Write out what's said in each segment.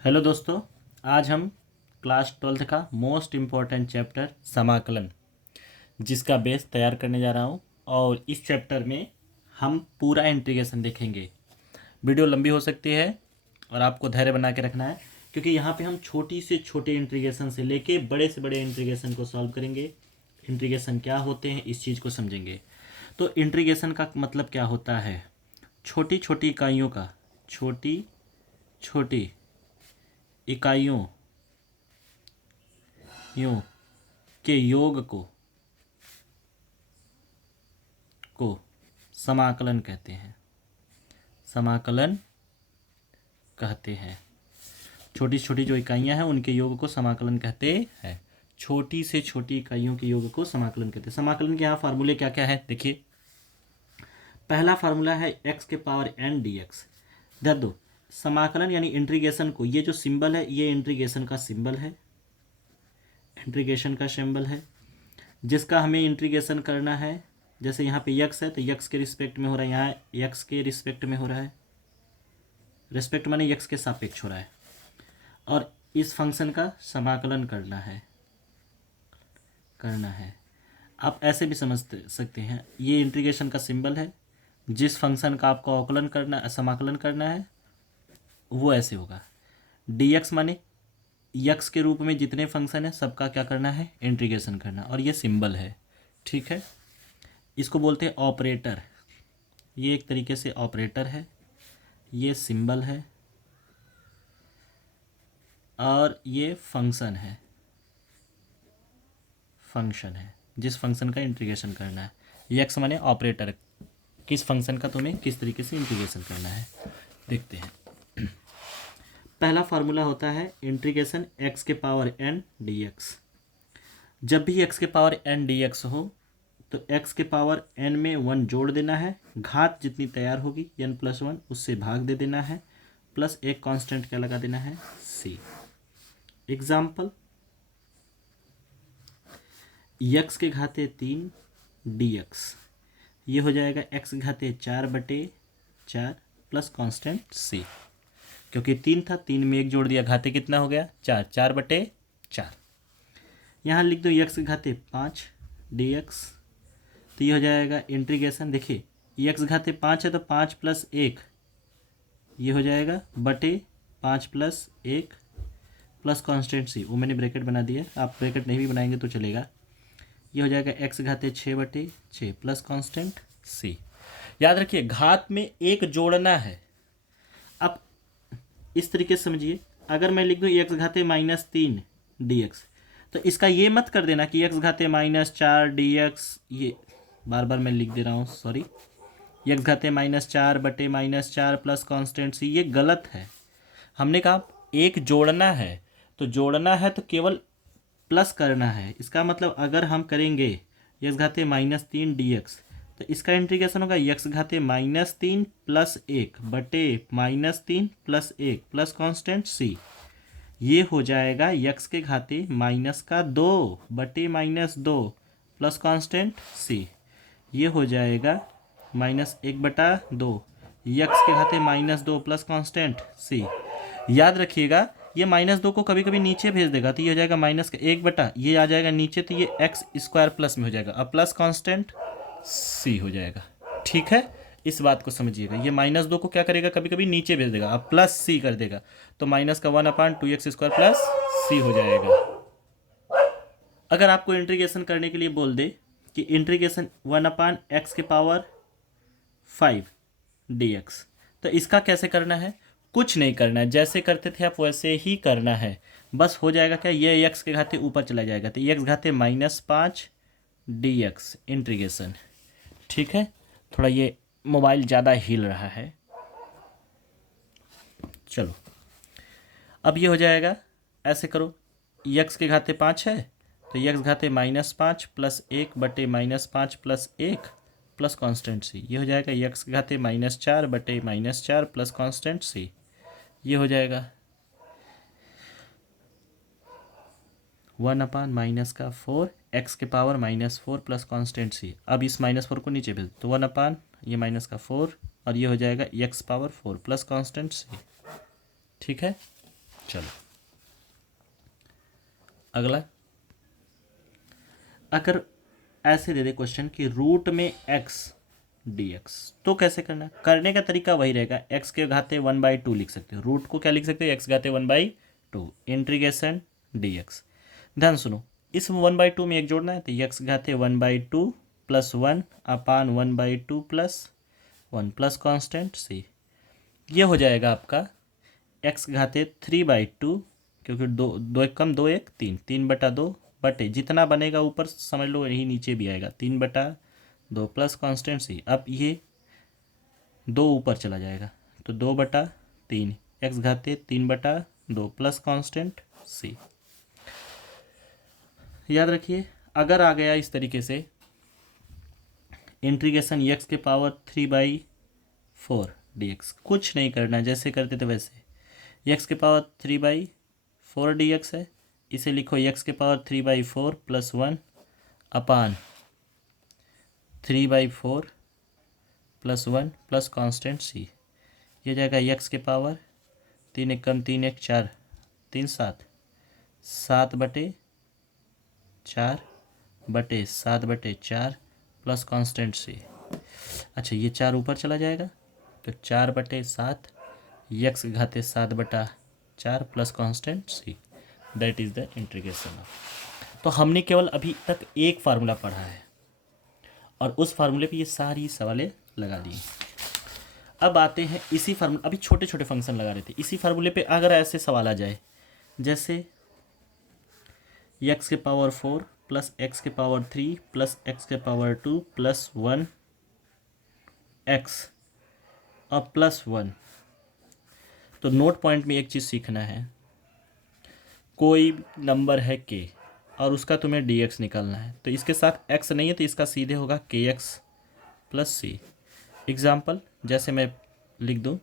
Hello दोस्तों, आज हम क्लास 12th का मोस्ट इम्पॉर्टेंट चैप्टर समाकलन जिसका बेस तैयार करने जा रहा हूँ। और इस चैप्टर में हम पूरा इंटीग्रेशन देखेंगे। वीडियो लंबी हो सकती है और आपको धैर्य बना के रखना है, क्योंकि यहाँ पे हम छोटी से छोटे इंटीग्रेशन से लेके बड़े से बड़े इंटीग्रेशन को सॉल्व करेंगे। इंटीग्रेशन क्या होते हैं इस चीज़ को समझेंगे। तो इंटीग्रेशन का मतलब क्या होता है? छोटी छोटी इकाइयों का, छोटी छोटी इकाइयों के योग को समाकलन कहते हैं। समाकलन कहते हैं। छोटी छोटी जो इकाइयां हैं उनके योग को समाकलन कहते हैं। छोटी से छोटी इकाइयों के योग को समाकलन कहते हैं। समाकलन के यहाँ फार्मूले क्या क्या है देखिए। पहला फार्मूला है x के पावर n dx। ध्यान दो, समाकलन यानी इंटीग्रेशन को, ये जो सिंबल है ये इंटीग्रेशन का सिंबल है, इंटीग्रेशन का सिंबल है जिसका हमें इंटीग्रेशन करना है। जैसे यहाँ पे यक्स है तो यक्स के रिस्पेक्ट में हो रहा है, यहाँ यक्स के रिस्पेक्ट में हो रहा है। रिस्पेक्ट माने यक्स के सापेक्ष हो रहा है। और इस फंक्शन का समाकलन करना है। आप ऐसे भी समझ सकते हैं, ये इंटीग्रेशन का सिंबल है। जिस फंक्शन का आपको अवकलन करना, समाकलन करना है वो ऐसे होगा। dx माने यक्स के रूप में जितने फंक्शन है सबका क्या करना है, इंटीग्रेशन करना। और ये सिंबल है, ठीक है। इसको बोलते हैं ऑपरेटर। ये एक तरीके से ऑपरेटर है, ये सिंबल है और ये फंक्शन है। जिस फंक्शन का इंटीग्रेशन करना है। यक्स माने ऑपरेटर, किस फंक्शन का तुम्हें किस तरीके से इंटीग्रेशन करना है देखते हैं। पहला फार्मूला होता है इंटीग्रेशन x के पावर n dx। जब भी x के पावर n dx हो तो x के पावर n में 1 जोड़ देना है, घात जितनी तैयार होगी n+1 उससे भाग दे देना है, प्लस एक कांस्टेंट क्या लगा देना है, c। एग्जाम्पल, x के घाते 3 dx, ये हो जाएगा x घाते 4/4 प्लस कांस्टेंट c। क्योंकि 3 था, 3 में 1 जोड़ दिया, घाते कितना हो गया, 4, 4/4। यहाँ लिख दो x घाते 5 dx, तो ये हो जाएगा इंटीग्रेशन। देखिए x घाते 5 है तो 5 + 1 ये हो जाएगा बटे 5 + 1 प्लस कांस्टेंट c। वो मैंने ब्रैकेट बना दिया, आप ब्रैकेट नहीं भी बनाएंगे तो चलेगा। ये हो जाएगा x घाते 6/6 प्लस कांस्टेंट c। याद रखिए घात में 1 जोड़ना है। अब इस तरीके से समझिए, अगर मैं लिख दूँ x घाते -3 dx, तो इसका ये मत कर देना कि x घाते -4 dx, ये बार बार मैं लिख दे रहा हूँ, sorry. x घाते -4/-4 plus constant c, ये गलत है। हमने कहा एक जोड़ना है, तो जोड़ना है तो केवल प्लस करना है। इसका मतलब अगर हम करेंगे x घाते -3 dx, तो इसका इंटीग्रेशन होगा x घाते -3 + 1 बटे -3 + 1 प्लस कांस्टेंट c। ये हो जाएगा x के घाते -2 बटे -2 प्लस कांस्टेंट c। ये हो जाएगा -1/2 x के घाते -2 प्लस कांस्टेंट c। याद रखिएगा ये -2 को कभी कभी नीचे भेज देगा, तो ये हो जाएगा -1/, ये आ जाएगा नीचे, तो ये x² प्लस में हो जाएगा। अब प्लस कांस्टेंट c हो जाएगा, ठीक है। इस बात को समझिएगा, ये -2 को क्या करेगा, कभी कभी नीचे भेज देगा, अब प्लस c कर देगा, तो -1/2x² प्लस c हो जाएगा। अगर आपको इंटीग्रेशन करने के लिए बोल दे कि इंटीग्रेशन 1/x के पावर 5 dx, तो इसका कैसे करना है, कुछ नहीं करना है, जैसे करते थे आप वैसे ही करना है। बस हो जाएगा क्या, ये x के घाते ऊपर चला जाएगा, तो x घाते -5 dx इंटीग्रेशन, ठीक है। थोड़ा ये मोबाइल ज़्यादा हिल रहा है, चलो। अब ये हो जाएगा, ऐसे करो, x के घाते 5 है तो x घाते -5 + 1 बटे -5 + 1 प्लस कांस्टेंट c। ये हो जाएगा x के घाते -4 बटे -4 प्लस कांस्टेंट c। ये हो जाएगा 1/-4 x के पावर -4 प्लस कांस्टेंट c। अब इस -4 को नीचे भेज, तो 1/ ये -4 और ये हो जाएगा x power 4 plus constant c, ठीक है। चलो अगला, अगर ऐसे दे दे क्वेश्चन कि रूट में x dx, तो कैसे करना है? करने का तरीका वही रहेगा, x के घाते 1/2 लिख सकते हो, रूट को क्या लिख सकते हो, x घाते 1/2 इंटीग्रेशन dx। ध्यान सुनो, इस 1/2 में एक जोड़ना है तो x घाते 1/2 प्लस 1 अपान 1/2 प्लस 1 प्लस कॉन्स्टेंट c। ये हो जाएगा आपका x घाते 3/2, क्योंकि दो दो एक कम दो एक तीन, 3/2 बटे जितना बनेगा ऊपर समझ लो यही नीचे भी आएगा 3/2 प्लस कॉन्स्टेंट सी। अब ये 2 ऊपर चला जाएगा तो 2/3 x घाते 3/2 प्लस कॉन्स्टेंट सी। याद रखिए, अगर आ गया इस तरीके से इंटीग्रेशन x के पावर 3/4 dx, कुछ नहीं करना, जैसे करते थे वैसे। x के पावर 3/4 dx है, इसे लिखो x के पावर 3/4 प्लस 1 अपान 3/4 प्लस 1 प्लस कॉन्स्टेंट सी। ये जाएगा x के पावर 3 एक कम 3 एक 4 3 7 7/4 बटे 7/4 प्लस कॉन्स्टेंट सी। अच्छा, ये 4 ऊपर चला जाएगा तो 4/7 x घाते 7/4 plus constant c. That is the integration of. तो हमने केवल अभी तक एक फार्मूला पढ़ा है और उस फार्मूले पे ये सारी सवालें लगा दी। अब आते हैं इसी फार्मूले, अभी छोटे छोटे फंक्शन लगा रहे थे, इसी फार्मूले पे अगर ऐसे सवाल आ जाए जैसे x के पावर 4 प्लस x के पावर 3 प्लस x के पावर 2 प्लस 1 x और प्लस 1, तो नोट पॉइंट में एक चीज़ सीखना है, कोई नंबर है k और उसका तुम्हें dx निकालना है, तो इसके साथ x नहीं है तो इसका सीधे होगा kx प्लस c। एग्जाम्पल जैसे मैं लिख दूँ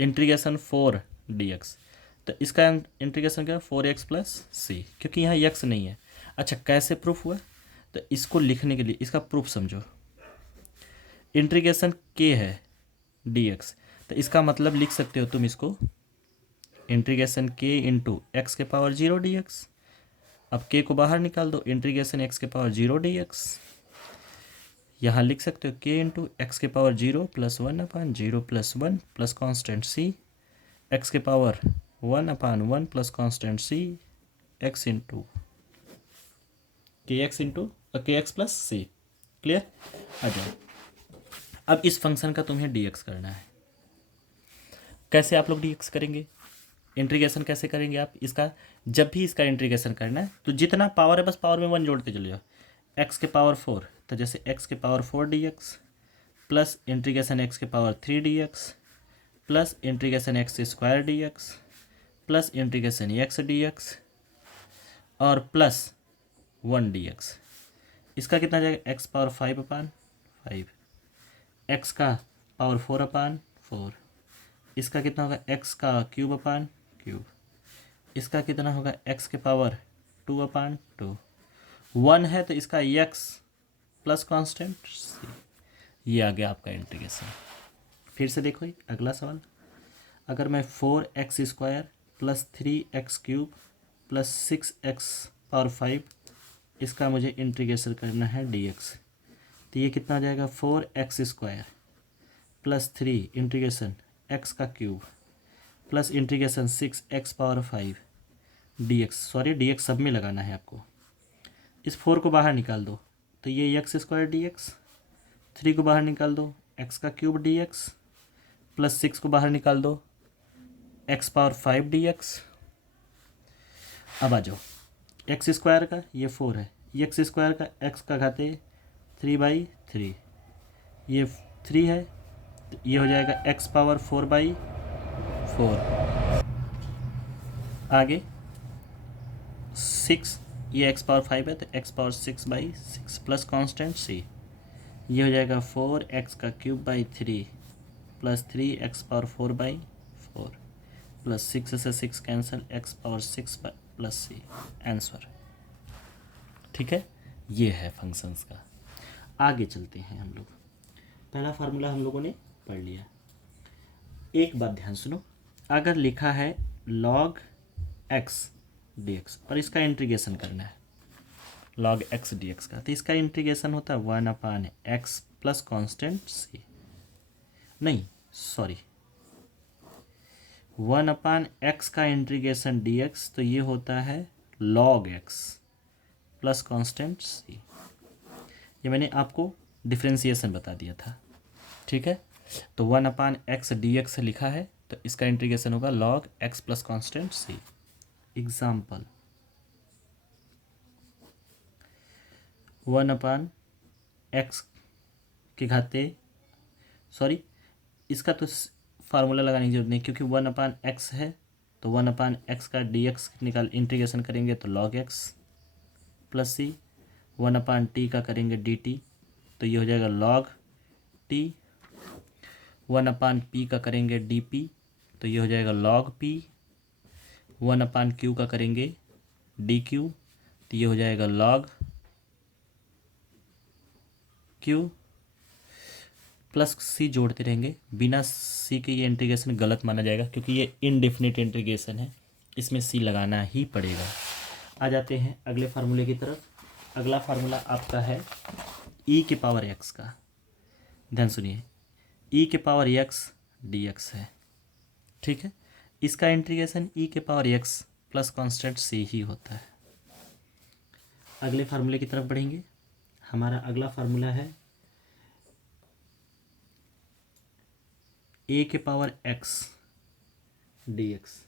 इंटीग्रेशन 4 dx, तो इसका इंटीग्रेशन क्या 4x प्लस c, क्योंकि यहाँ x नहीं है। अच्छा, कैसे प्रूफ हुआ? तो इसको लिखने के लिए इसका प्रूफ समझो। इंटीग्रेशन k है dx, तो इसका मतलब लिख सकते हो तुम इसको इंटीग्रेशन k इंटू एक्स के पावर 0 dx। अब k को बाहर निकाल दो, इंटीग्रेशन x के पावर 0 dx। यहाँ लिख सकते हो k इंटू एक्स के पावर 0 प्लस 1 अपान 0 plus 1 plus constant c, x के पावर 1 अपान 1 plus constant c, x into के एक्स प्लस c। क्लियर? आ जाओ, अब इस फंक्शन का तुम्हें dx करना है। कैसे आप लोग dx करेंगे? इंटीग्रेशन कैसे करेंगे आप इसका? जब भी इसका इंटीग्रेशन करना है तो जितना पावर है बस पावर में 1 जोड़ते चले जाओ। एक्स के पावर 4, तो जैसे एक्स के power 4 dx plus integration x के power 3 dx plus integration x square dx plus integration x dx और प्लस 1 dx। इसका कितना जाएगा एक्स पावर 5 अपान 5, एक्स का पावर 4 अपान 4, इसका कितना होगा एक्स का क्यूब अपान क्यूब, इसका कितना होगा एक्स के पावर 2 अपान 2, 1 है तो इसका एक्स प्लस कॉन्स्टेंट सी। ये आ गया आपका इंटीग्रेशन। फिर से देखो अगला सवाल, अगर मैं 4x square plus 3x cube plus 6x power 5, इसका मुझे इंटीग्रेशन करना है dx, तो ये कितना आ जाएगा 4x square plus 3 integration x का cube plus integration 6x power 5 dx। Sorry, dx सब में लगाना है आपको। इस 4 को बाहर निकाल दो तो ये एक्स स्क्वायर dx, 3 को बाहर निकाल दो x का क्यूब dx प्लस 6 को बाहर निकाल दो x पावर 5 dx। अब आ जाओ, एक्स स्क्वायर का ये 4 है, एक्स स्क्वायर का x का घाते 3/3, ये 3 है तो ये हो जाएगा x पावर 4/4। आगे 6, ये x पावर 5 है तो x power 6/6 plus constant c। ये हो जाएगा 4x का cube by 3 plus 3x power 4/4 plus 6 से 6 cancel, x power 6 plus c answer. ठीक है, ये है फंक्शंस का। आगे चलते हैं हम लोग। पहला फार्मूला हम लोगों ने पढ़ लिया। एक बात ध्यान सुनो, अगर लिखा है log x dx, और इसका इंटीग्रेशन करना है log x dx का। तो इसका इंटीग्रेशन होता है 1/x प्लस कॉन्स्टेंट c, नहीं सॉरी 1/x का इंटीग्रेशन dx, तो ये होता है log x plus constant c। ये मैंने आपको डिफ्रेंसिएशन बता दिया था, ठीक है। तो 1/x dx लिखा है, तो इसका इंटीग्रेशन होगा log x plus constant c। Example 1/x के घाते, सॉरी इसका तो फार्मूला लगाने की जरूरत नहीं, क्योंकि 1/x है, तो 1/x का dx निकाल इंटीग्रेशन करेंगे तो log x plus c। 1/t का करेंगे dt, तो ये हो जाएगा log t। 1/p का करेंगे dp, तो ये हो जाएगा log p। 1/q का करेंगे dq, तो ये हो जाएगा log q। प्लस c जोड़ते रहेंगे, बिना c के ये इंटीग्रेशन गलत माना जाएगा, क्योंकि ये इनडेफिनिट इंटीग्रेशन है, इसमें c लगाना ही पड़ेगा। आ जाते हैं अगले फार्मूले की तरफ। अगला फार्मूला आपका है e के पावर x का। ध्यान सुनिए, e के पावर x dx है, ठीक है। इसका इंटीग्रेशन e के power x plus constant c ही होता है। अगले फार्मूले की तरफ बढ़ेंगे। हमारा अगला फार्मूला है a के पावर x dx।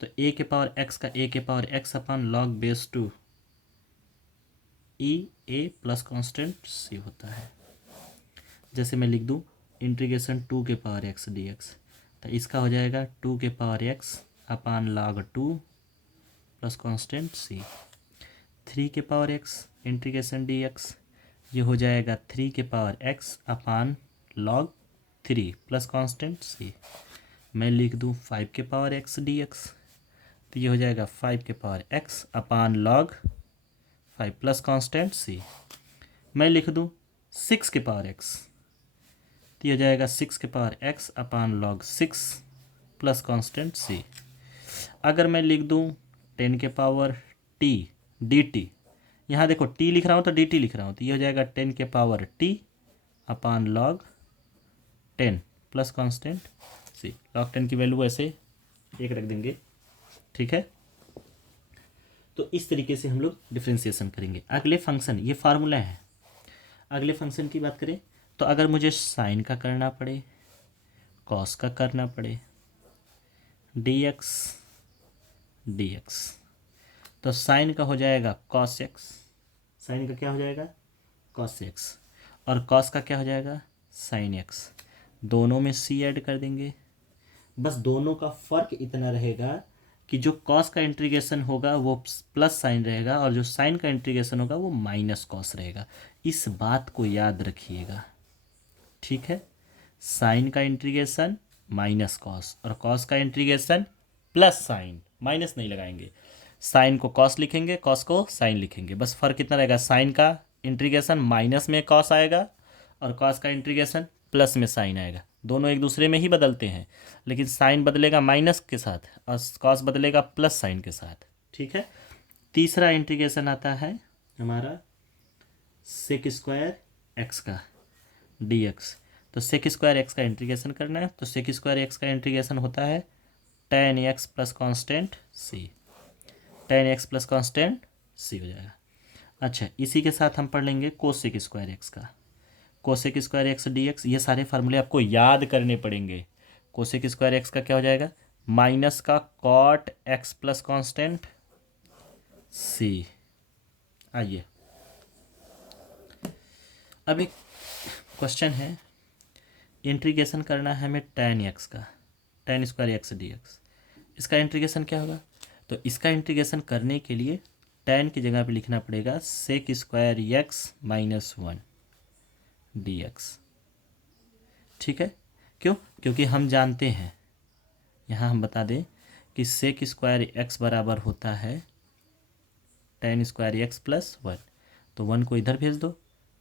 तो a के पावर x का a के power x upon log base 2 e a plus constant c होता है। जैसे मैं लिख दूँ इंटीग्रेशन 2 के पावर x dx, तो इसका हो जाएगा 2 के पावर x अपान log 2 प्लस कॉन्स्टेंट c। 3 के पावर x इंटीग्रेशन dx, ये हो जाएगा 3 के पावर x अपान log 3 प्लस कॉन्स्टेंट c। मैं लिख दूँ 5 के पावर x dx, तो ये हो जाएगा 5 के पावर x अपान log 5 प्लस कॉन्स्टेंट c। मैं लिख दूँ 6 के पावर x, तो ये हो जाएगा 6 के पावर x अपान log 6 प्लस कॉन्स्टेंट c। अगर मैं लिख दूँ 10 के पावर t dt, यहाँ देखो t लिख रहा हूँ तो dt लिख रहा हूँ, तो ये हो जाएगा 10 के पावर t अपान log 10 plus constant c। log 10 की वैल्यू ऐसे एक रख देंगे, ठीक है। तो इस तरीके से हम लोग डिफ्रेंसिएशन करेंगे। अगले फंक्शन, ये फार्मूला है। अगले फंक्शन की बात करें तो अगर मुझे साइन का करना पड़े, कॉस का करना पड़े, dx dx, तो साइन का हो जाएगा cos x। साइन का क्या हो जाएगा cos x, और कॉस का क्या हो जाएगा sin x। दोनों में c ऐड कर देंगे। बस दोनों का फर्क इतना रहेगा कि जो कॉस का इंटीग्रेशन होगा वो प्लस साइन रहेगा, और जो साइन का इंटीग्रेशन होगा वो माइनस कॉस रहेगा। इस बात को याद रखिएगा, ठीक है। साइन का इंटीग्रेशन माइनस कॉस, और कॉस का इंटीग्रेशन प्लस साइन, माइनस नहीं लगाएंगे। साइन को कॉस लिखेंगे, कॉस को साइन लिखेंगे। बस फर्क कितना रहेगा, साइन का इंटीग्रेशन माइनस में कॉस आएगा, और कॉस का इंटीग्रेशन प्लस में साइन आएगा। दोनों एक दूसरे में ही बदलते हैं, लेकिन साइन बदलेगा माइनस के साथ और कॉस बदलेगा प्लस साइन के साथ, ठीक है। तीसरा इंटीग्रेशन आता है हमारा सेक स्क्वायर एक्स का dx। तो सेक स्क्वायर एक्स का इंटीग्रेशन करना है, तो सेक स्क्वायर एक्स का इंटीग्रेशन होता है tan x plus constant c। tan x plus constant c हो जाएगा। अच्छा, इसी के साथ हम पढ़ लेंगे कोसेक स्क्वायर एक्स का। कोसेक स्क्वायर एक्स dx, ये सारे फार्मूले आपको याद करने पड़ेंगे। कोसेक स्क्वायर एक्स का क्या हो जाएगा, माइनस का cot x plus constant c। आइए अब एक क्वेश्चन है, इंटीग्रेशन करना है हमें tan x का, tan स्क्वायर एक्स dx। इसका इंटीग्रेशन क्या होगा, तो इसका इंटीग्रेशन करने के लिए tan की जगह पे लिखना पड़ेगा sec square x minus 1 dx, ठीक है। क्यों, क्योंकि हम जानते हैं, यहाँ हम बता दें कि सेक स्क्वायर एक्स बराबर होता है tan स्क्वायर एक्स प्लस 1, तो 1 को इधर भेज दो,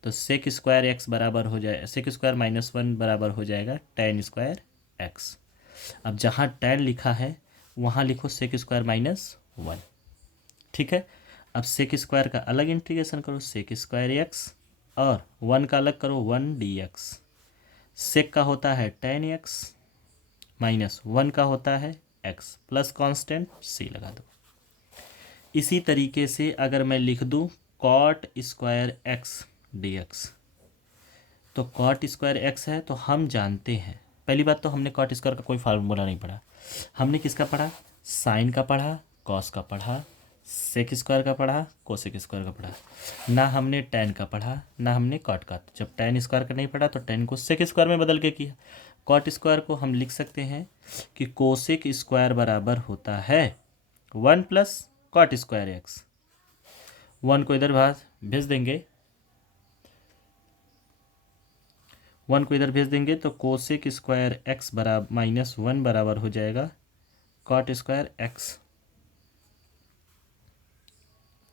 तो सेक स्क्वायर एक्स बराबर हो जाए, सेक स्क्वायर माइनस 1 बराबर हो जाएगा tan स्क्वायर एक्स। अब जहाँ tan लिखा है वहाँ लिखो सेक स्क्वायर माइनस 1। ठीक है, अब सेक स्क्वायर का अलग इंटीग्रेशन करो, सेक स्क्वायर एक्स, और 1 का अलग करो, 1 dx। सेक का होता है tan x माइनस 1 का होता है x प्लस कांस्टेंट c लगा दो। इसी तरीके से अगर मैं लिख दूं कॉट स्क्वायर x dx, तो कॉट स्क्वायर x है तो हम जानते हैं, पहली बात तो हमने कॉट स्क्वायर का कोई फार्मूला नहीं पढ़ा, हमने किसका पढ़ा, साइन का पढ़ा, कॉस का पढ़ा, सेक स्क्वायर का पढ़ा, कोसेक स्क्वायर का पढ़ा, ना हमने टैन का पढ़ा ना हमने कॉट का। तो जब टैन स्क्वायर का नहीं पढ़ा तो टैन को सेक स्क्वायर में बदल के किया। कॉट स्क्वायर को हम लिख सकते हैं कि कोसेक स्क्वायर बराबर होता है 1 प्लस कॉट स्क्वायर एक्स। 1 को इधर भेज देंगे, 1 को इधर भेज देंगे तो कोसेक स्क्वायर एक्स बराबर -1 बराबर हो जाएगा कॉट स्क्वायर एक्स